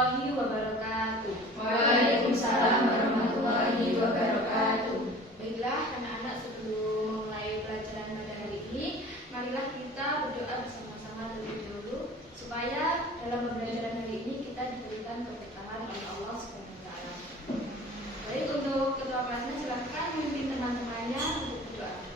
warahmatullahi wabarakatuh. Waalaikumsalam warahmatullahi wabarakatuh. Baiklah anak-anak, sebelum memulai pelajaran pada hari ini, marilah kita berdoa bersama-sama terlebih dahulu supaya dalam pembelajaran hari ini kita diberikan keberkahan oleh Allah Subhanahu wa taala. Baik, untuk ketua kelasnya silahkan memimpin teman-temannya untuk berdoa.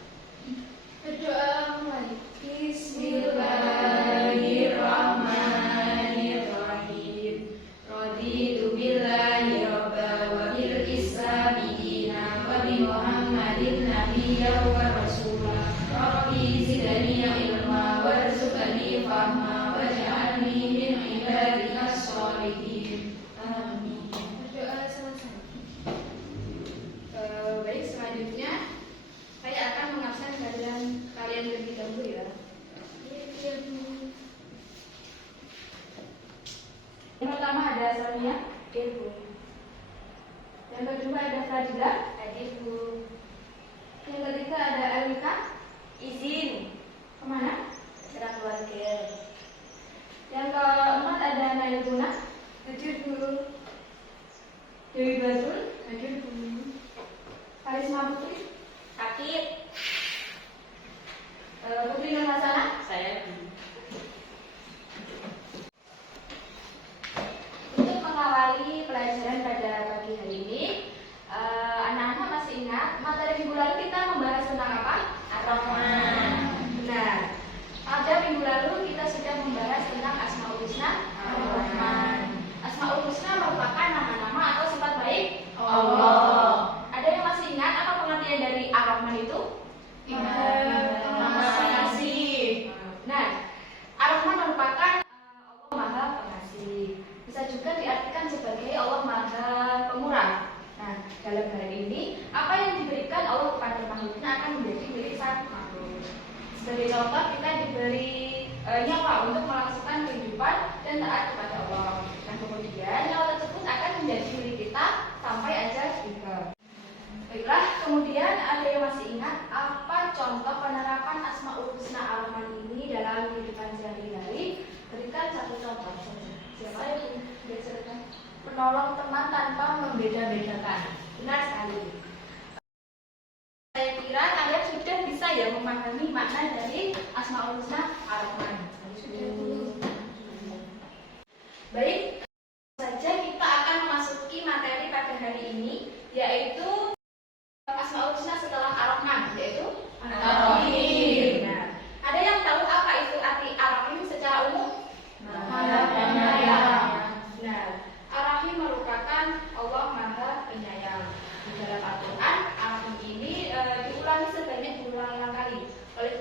Berdoa mulai. Bismillahirrahmanirrahim. Raditu billahi robba wa bil islami dina wa bi Muhammadin nabiyya wa rasula. Rabbi zidni ilma warzuqni fahma waj'alni min ibadikas sholihin. Amin. Berdoa selesai. Baik, selanjutnya saya akan mengabsen kalian terlebih dahulu ya. Yang pertama ada Sonia, hadir Bu. Yang kedua ada Fadila, hadir Bu. Yang ketiga ada Elika, izin. Kemana? Sedang keluarga. Yang keempat ada Nailuna, hadir Bu. Dewi Badrun, hadir Bu. Karisma Putri, sakit. Putri Nur Hasanah, Saya untuk mengawali pelajaran pada pagi hari ini, anak-anak masih ingat materi minggu lalu kita membahas tentang apa? Ar-Rahman. Benar. Pada minggu lalu kita sudah membahas tentang Asmaul Husna Ar-Rahman. Asmaul Husna merupakan nama-nama atau sifat baik Allah. Ada yang masih ingat apa pengertian dari Ar-Rahman itu? Pengasih. Nah, Ar-Rahman merupakan Allah Maha Pengasih. Bisa juga diartikan sebagai Allah Maha Pemurah. Nah, dalam hal ini, apa yang diberikan Allah kepada makhluknya akan menjadi milik sang makhluk. Sebagai contoh, kita diberi nyawa untuk melangsungkan kehidupan dan taat kepada Allah. Nah, kemudian nyawa tersebut akan menjadi milik kita sampai ajal tiba. Baiklah, kemudian ada yang masih ingat apa contoh penerapan Asmaul Husna Ar-Rahman ini dalam kehidupan sehari-hari? Berikan satu contoh saja. Siapa yang bisa? Menolong teman tanpa membeda-bedakan. Benar sekali. Saya kira kalian sudah bisa ya memahami makna dari Asmaul Husna Ar-Rahman. Baik, saja kita akan memasuki materi pada hari ini, yaitu Asmaul Husna setelah Ar-Rahman, yaitu Ar-Rahim. Nah, ada yang tahu apa itu arti Ar-Rahim secara umum? Maha Penyayang. Nah, Ar-Rahim merupakan Allah Maha Penyayang. Di dalam Al-Quran, Ar-Rahim ini diulangi sebanyak berulang-ulang kali. Oleh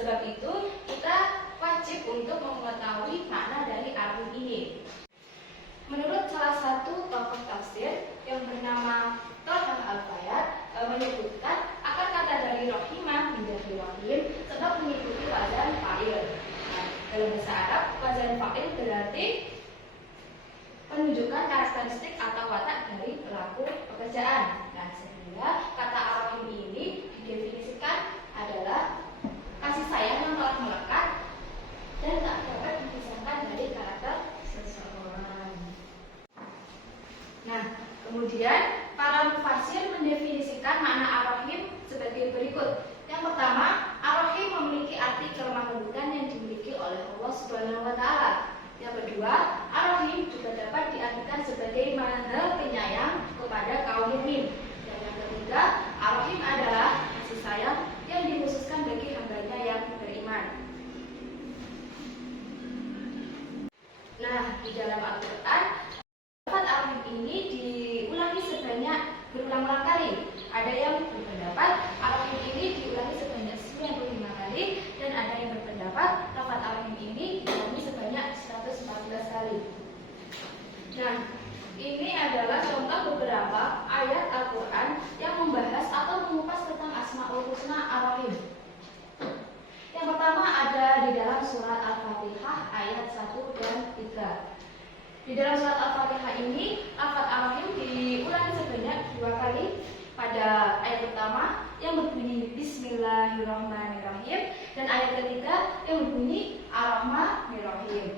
sebab itu, kita wajib untuk mengetahui makna dari Ar-Rahim ini. Menurut salah satu tokoh tafsir yang bernama Thawr Al-Fayad menyebutkan akar kata dari Rahimah menjadi Rahim sebab mengikuti wazan fa'il. Nah, dalam bahasa Arab, wazan fa'il berarti menunjukkan karakteristik atau watak dari pelaku pekerjaan. Nah, sehingga kata Ar-Rahim ini didefinisikan adalah kasih sayang yang telah melekat dan tak dapat dipisahkan dari karakter seseorang. Nah, kemudian para mufassir mendefinisikan makna Ar-Rahim sebagai berikut. Yang pertama, Ar-Rahim memiliki arti kelemahlembutan yang dimiliki oleh Allah Subhanahu wa taala. Yang kedua, Ar-Rahim juga dapat diartikan sebagai Maha Penyayang kepada kaum mukmin. Dan yang ketiga, Ar-Rahim adalah kasih sayang yang dikhususkan bagi hambanya yang beriman. Nah, di dalam Al-Quran, lafaz Ar-Rahim ini diulangi sebanyak berulang-ulang kali. Ada yang berpendapat Ar-Rahim ini diulangi sebanyak 95 kali dan ada yang berpendapat lafaz Ar-Rahim ini diulangi sebanyak 114 kali. Nah, ini adalah contoh beberapa ayat Al-Quran yang membahas atau mengupas tentang Asmaul Husna Ar-Rahim. Yang pertama ada di dalam surat Al-Fatihah ayat 1 dan 3. Di dalam surat Al-Fatihah ini, lafaz Ar-Rahim diulangi sebanyak 2 kali. Pada ayat pertama yang berbunyi Bismillahirrahmanirrahim dan ayat ketiga yang berbunyi Ar-Rahmanirrahim.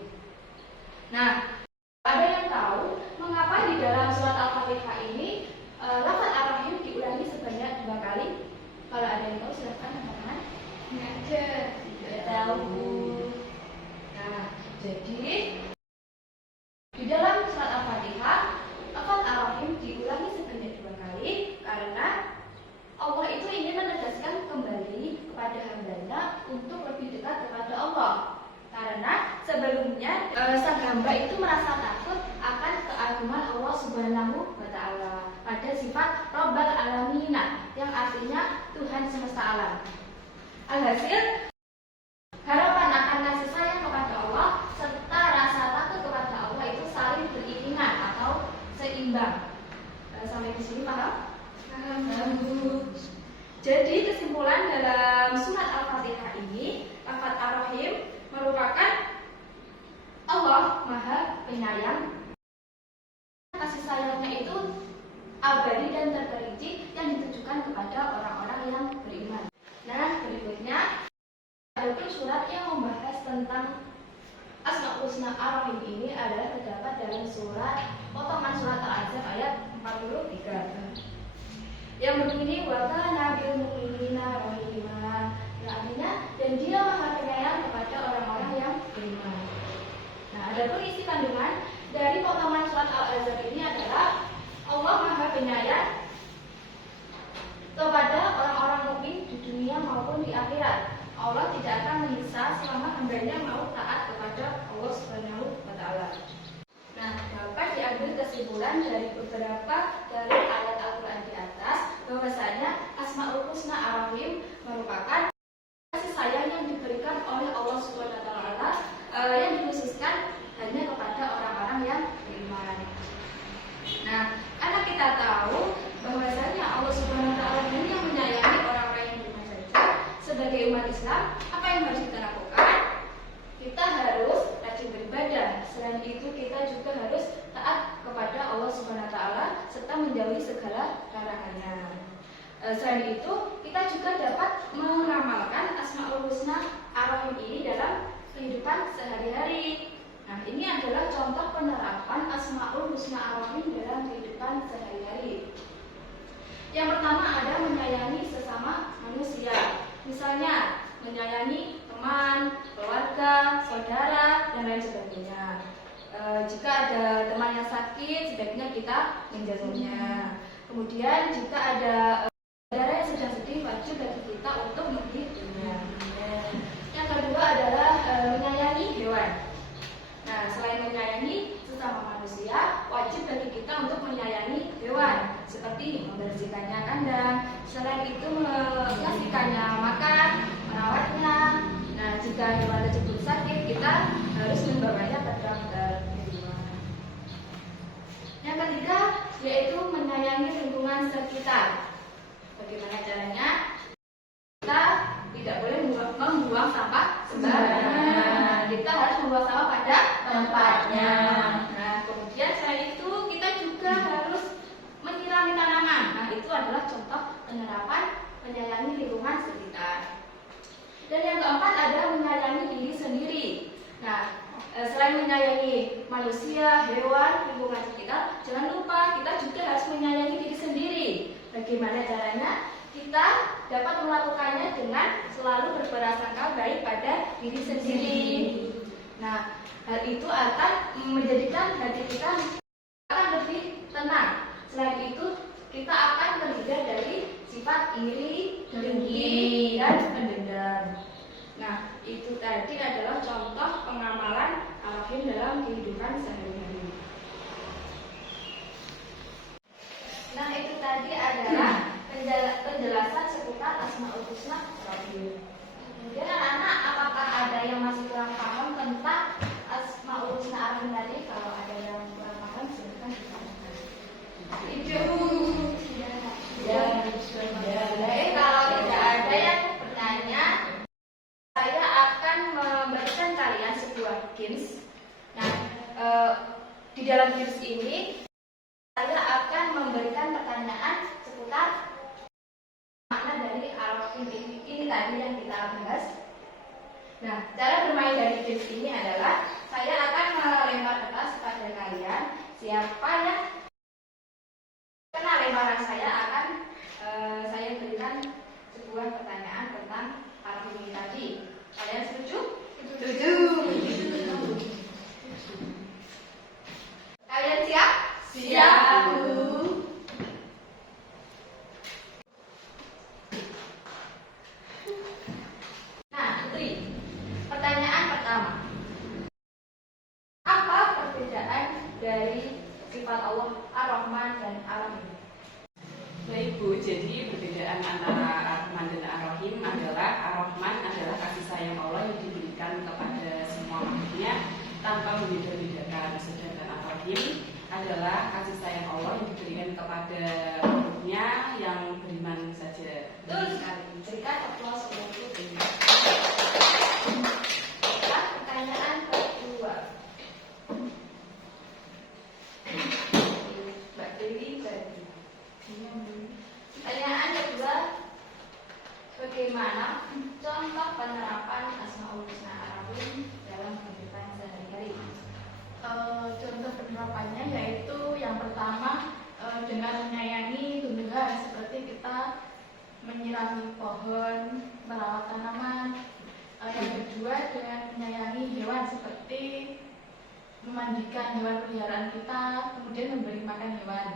Nah, ada yang tahu Jadi di dalam surat Al-Fatihah, lafaz Ar-Rahim diulangi sebanyak 2 kali karena Allah itu ingin menegaskan kembali kepada hambanya untuk lebih dekat kepada Allah. Karena sebelumnya sang hamba itu merasa takut akan keagungan Allah Subhanahu wa Ta'ala pada sifat Rabbal Alamin yang artinya Tuhan semesta alam. Alhasil, harapan akan kasih sayang kepada Allah serta rasa takut kepada Allah itu saling beriringan atau seimbang. Sampai di sini paham? Jadi kesimpulan dalam surat Al-Fatihah ini, lafaz Ar-Rahim merupakan Allah Maha Penyayang. Kasih sayangnya itu abadi dan terperinci yang ditujukan kepada orang-orang yang beriman. Nah, berikutnya ada pun surat yang membahas tentang Asmaul Husna Ar-Rahim ini adalah terdapat dalam potongan surat Al-Ahzab ayat 43. Yang berbunyi wa kana bil mu'minina rahima. Yang artinya dan Dia Maha Penyayang kepada orang-orang yang beriman. Nah, adapun isi kandungan dari potongan surat Al-Ahzab ini adalah Allah Maha Penyayang kepada orang-orang mukmin di dunia maupun di akhirat. Allah tidak akan menyiksa selama hambanya mau taat kepada Allah Subhanahu wa Ta'ala. Nah, dapat diambil kesimpulan dari beberapa dari ayat Al-Quran di atas bahwasanya Asmaul Husna Ar-Rahim merupakan kasih sayang yang diberikan oleh Allah Subhanahu wa Ta'ala yang dikhususkan hanya kepada orang-orang yang beriman. Nah, karena kita tahu bahwasanya Allah Subhanahu wa Ta'ala hanya menyayangi orang-orang yang beriman saja, sebagai umat Islam, apa yang harus kita lakukan? Kita harus rajin beribadah. Selain itu, kita juga harus taat kepada Allah Subhanahu wa Ta'ala serta menjauhi segala larangannya. Selain itu, kita juga dapat mengamalkan Asmaul Husna Ar-Rahim ini dalam kehidupan sehari-hari. Nah, ini adalah contoh penerapan Asmaul Husna Ar-Rahim dalam kehidupan sehari-hari. Yang pertama ada menyayangi sesama manusia. Misalnya, menyayangi teman, keluarga, saudara, dan lain sebagainya. Jika ada teman yang sakit, sebaiknya kita menjenguknya. Kemudian, jika ada saudara yang sedang sedih, wajib bagi kita untuk menghiburnya. Yang kedua adalah menyayangi hewan. Nah, selain menyayangi sesama manusia, wajib bagi kita untuk menyayangi hewan, seperti membersihkannya kandang, selain itu mengasihkannya makan, merawatnya. Nah, jika hewan tersebut sakit, kita harus membawanya ke dokter. Yang ketiga, yaitu menyayangi lingkungan sekitar. Bagaimana caranya? Kita tidak boleh membuang sampah sembarangan. Kita harus membuang sampah pada tempatnya. Nah, kemudian selain itu kita juga harus menyirami tanaman. Nah, itu adalah contoh penerapan menyayangi lingkungan sekitar. Dan yang keempat ada menyayangi diri sendiri. Nah, selain menyayangi manusia, hewan, lingkungan sekitar, jangan lupa kita juga harus menyayangi diri sendiri. Bagaimana caranya? Kita dapat melakukannya dengan selalu berprasangka baik pada diri sendiri. Nah, hal itu akan menjadikan hati kita akan lebih tenang. Selain itu, kita akan terhindar dari sifat iri, dengki, dan pendendam. Nah, itu tadi adalah contoh pengamalan Ar-Rahim dalam kehidupan sehari-hari. Nah, itu tadi adalah penjelasan seputar Asmaul Husna Ar-Rahim. Kemudian anak-anak, apakah ada yang masih kurang paham tentang Asmaul Husna Ar-Rahim tadi? Kalau ada yang kurang paham, silakan ditanyakan. Kalau tidak ada yang bertanya, saya akan memberikan kalian sebuah games. Nah, di dalam games ini saya akan memberikan pertanyaan seputar makna dari Ar-Rahim ini tadi yang kita bahas. Nah, cara bermain dari games ini adalah saya akan melempar kertas kepada kalian. Siapa yang kena lemparan saya akan saya berikan sebuah pertanyaan tentang Ar-Rahim ini tadi. Kalian setuju? Setuju. dari sifat Allah Ar-Rahman dan Ar-Rahim. Baik Bu, jadi perbedaan antara Ar-Rahman dan Ar-Rahim adalah Ar-Rahman adalah kasih sayang Allah yang diberikan kepada semua makhluknya tanpa membeda-bedakan, sedangkan Ar-Rahim adalah kasih sayang Allah yang diberikan kepada makhluknya yang beriman saja. Betul sekali. Berikan aplaus untuk ini. Pertanyaan kedua. Mbak Dewi tadi. Pertanyaan kedua, bagaimana contoh penerapan Asmaul Husna Ar-Rahim dalam kehidupan sehari-hari? Contoh penerapannya yaitu yang pertama dengan menyayangi tumbuhan seperti kita menyirami pohon, merawat tanaman. Yang kedua dengan menyayangi hewan seperti memandikan hewan peliharaan kita, kemudian memberi makan hewan.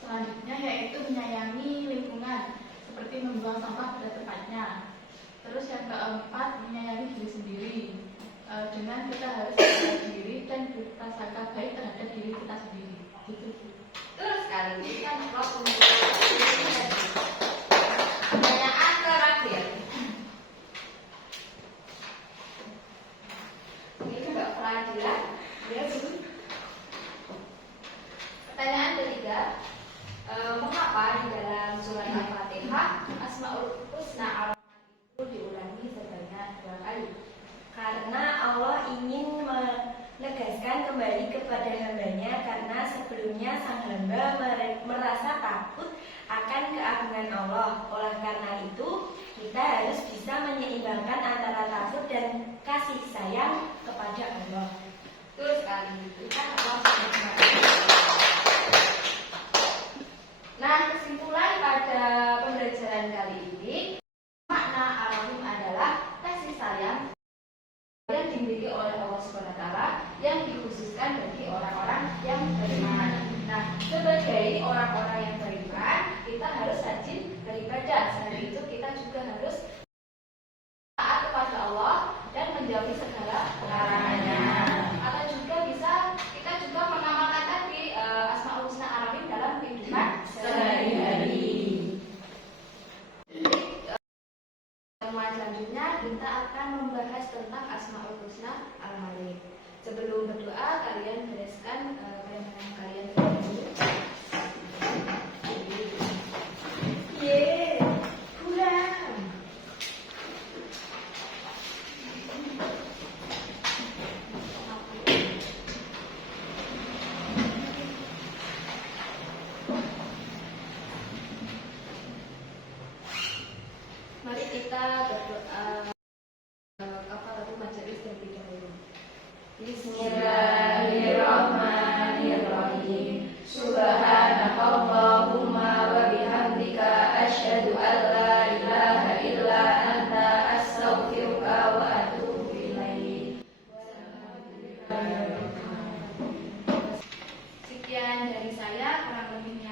Selanjutnya yaitu menyayangi lingkungan seperti membuang sampah pada tempatnya. Terus yang keempat menyayangi diri sendiri dengan kita harus menjaga diri dan berprasangka baik terhadap diri kita sendiri. Gitu. Betul sekali. Berikan aplaus untuk pertanyaan terakhir. Ini Mbak Fradila. Ya, Bu. Pertanyaan ketiga, mengapa di dalam surat Al-Fatihah Asmaul Husna Ar-Rahman itu diulangi sebanyak 2 kali? Karena Allah ingin menegaskan kembali kepada hambanya karena sebelumnya sang hamba merasa takut akan keagungan Allah. Oleh karena itu, kita harus bisa menyeimbangkan antara takut dan kasih sayang kepada Allah. Betul sekali. Berikan aplaus untuk Mbak. Nah, kesimpulan pada pembelajaran kali ini, makna Ar-Rahim adalah kasih sayang yang dimiliki oleh Allah SWT yang dikhususkan bagi orang-orang yang beriman. Nah, sebagai orang-orang yang beriman, kita harus rajin beribadah. Selain itu, kita juga harus taat kepada Allah dan menjauhi segala larangannya. Atau juga bisa kita juga mengamalkan tadi Asmaul Husna Ar-Rahim dalam kehidupan sehari-hari. Pertemuan selanjutnya kita akan membahas tentang Asmaul Husna Ar-Rahim. Sebelum berdoa, kalian bereskan bayangan kalian terlebih dahulu. Kurang. Mari kita berdoa kafaratul majelis terlebih dahulu. Bismillahirrahmanirrahim. Subhanakallahumma wa bihamdika asyhadu an la ilaha illa anta astaghfiruka wa atubu ilaik. Sekian dari saya, kurang lebihnya